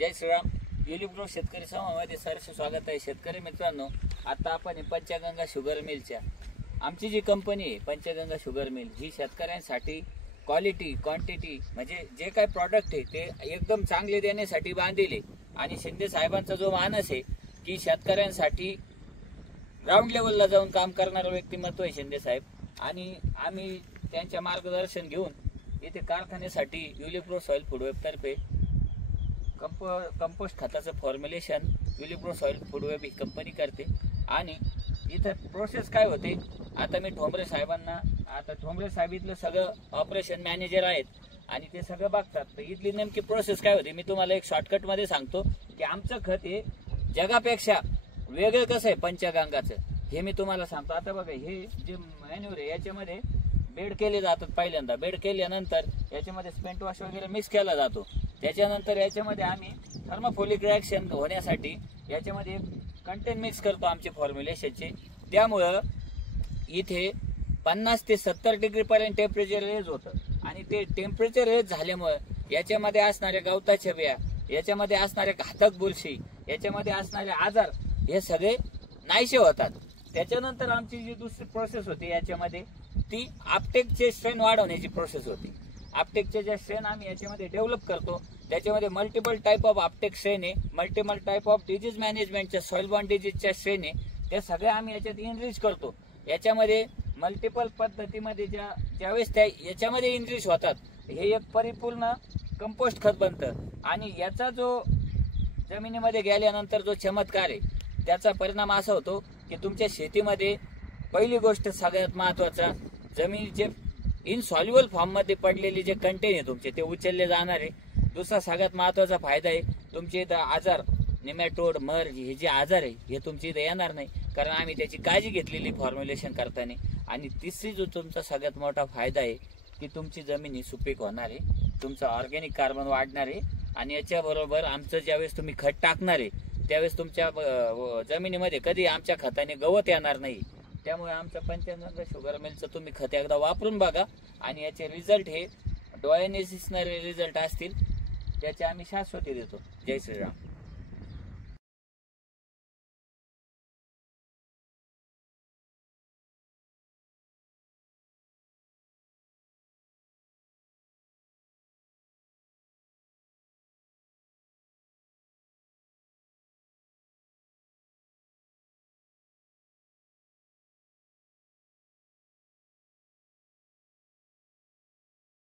जय Shriram. ULIP grow शेतकरी समूहामध्ये सहर्ष स्वागत आहे. शेतकरी मित्रांनो, आता आपण पंचगंगा शुगर मिलच्या आमची जी कंपनी आहे पंचगंगा शुगर मिल ही शेतकऱ्यांसाठी क्वालिटी क्वांटिटी म्हणजे जे काही प्रॉडक्ट आहे ते एकदम चांगले देण्यासाठी बांधले आणि शिंदे साहेबांचा जो मानस आहे की शेतकऱ्यांसाठी ग्राउंड लेवलला जाऊन काम करणारा व्यक्तिमत्व आहे शिंदे साहेब. आणि आम्ही त्यांच्या मार्गदर्शन घेऊन इथे कारखान्यासाठी युलिप ग्रो सॉइल फूडवेब तर्फे कंपोस्ट खताचं फॉर्म्युलेशन युलिप ग्रो सॉइल फूडवेब ही कंपनी करते. आणि इथं प्रोसेस काय होते, आता मी ठोंबरे साहेबांना, आता ठोंबरे साहेब इथलं सगळं ऑपरेशन मॅनेजर आहेत आणि ते सगळं बघतात. तर इथली नेमकी प्रोसेस काय होते मी तुम्हाला एक शॉर्टकटमध्ये सांगतो की आमचं खत हे जगापेक्षा वेगळं कसं आहे पंचगंगाचं हे मी तुम्हाला सांगतो. आता बघा, हे जे मॅन्युअर आहे याच्यामध्ये बेड केले जातात. पहिल्यांदा बेड केल्यानंतर याच्यामध्ये स्पेंट वॉश वगैरे मिक्स केला जातो. त्याच्यानंतर याच्यामध्ये आम्ही थर्मोफोलिक रिॲक्शन होण्यासाठी याच्यामध्ये कंटेंट मिक्स करतो आमचे फॉर्म्युलेशनचे. त्यामुळं इथे 50 ते 70 डिग्रीपर्यंत टेम्परेचर रेज होतं आणि ते टेम्परेचर रेज झाल्यामुळं याच्यामध्ये असणाऱ्या गवताच्या बिया, याच्यामध्ये असणारे घातक बुरशी, याच्यामध्ये असणारे आजार हे सगळे नाहीसे होतात. त्याच्यानंतर आमची जी दुसरी प्रोसेस होती याच्यामध्ये ती आपटेकचे स्ट्रेन वाढवण्याची प्रोसेस होती. आपटेकचे जे स्ट्रेन आम्ही याच्यामध्ये डेव्हलप करतो त्याच्यामध्ये मल्टिपल टाईप ऑफ आपटेक स्ट्रेन आहे, मल्टिपल टाईप ऑफ डिजीज मॅनेजमेंटच्या सॉइल बॉर्न डिजीजच्या स्ट्रेन आहे, ते सगळे आम्ही याच्यात इनरिच करतो. याच्यामध्ये मल्टिपल पद्धतीमध्ये ज्यावेळेस त्या याच्यामध्ये इनरिच होतात हे एक परिपूर्ण कंपोस्ट खत बनतं. आणि याचा जो जमिनीमध्ये गेल्यानंतर जो चमत्कार आहे त्याचा परिणाम असा होतो की तुमच्या शेतीमध्ये पहिली गोष्ट सगळ्यात महत्वाचा, जमिनीचे इनसॉल्युबल फॉर्ममध्ये पडलेले जे कंटेन आहे तुमचे ते उचलले जाणार आहे. दुसरा सगळ्यात महत्वाचा फायदा आहे, तुमचे इथं आजार निमॅटोड मर हे जे आजार आहे हे तुमच्या इथं येणार नाही, कारण आम्ही त्याची काळजी घेतलेली फॉर्म्युलेशन करताना. आणि तिसरी जो तुमचा सगळ्यात मोठा फायदा आहे की तुमची जमीन ही सुपीक होणार आहे, तुमचं ऑर्गॅनिक कार्बन वाढणार आहे. आणि याच्याबरोबर आमचं ज्यावेळेस तुम्ही खत टाकणार आहे त्यावेळेस तुमच्या जमिनीमध्ये कधी आमच्या खताने गवत येणार नाही. त्यामुळे आमचं पंचगंगा शुगर मिलचं तुम्ही खत एकदा वापरून बघा आणि याचे रिझल्ट हे डोळ्याने दिसणारे रिझल्ट असतील, त्याचे आम्ही शाश्वती देतो. जय श्रीराम.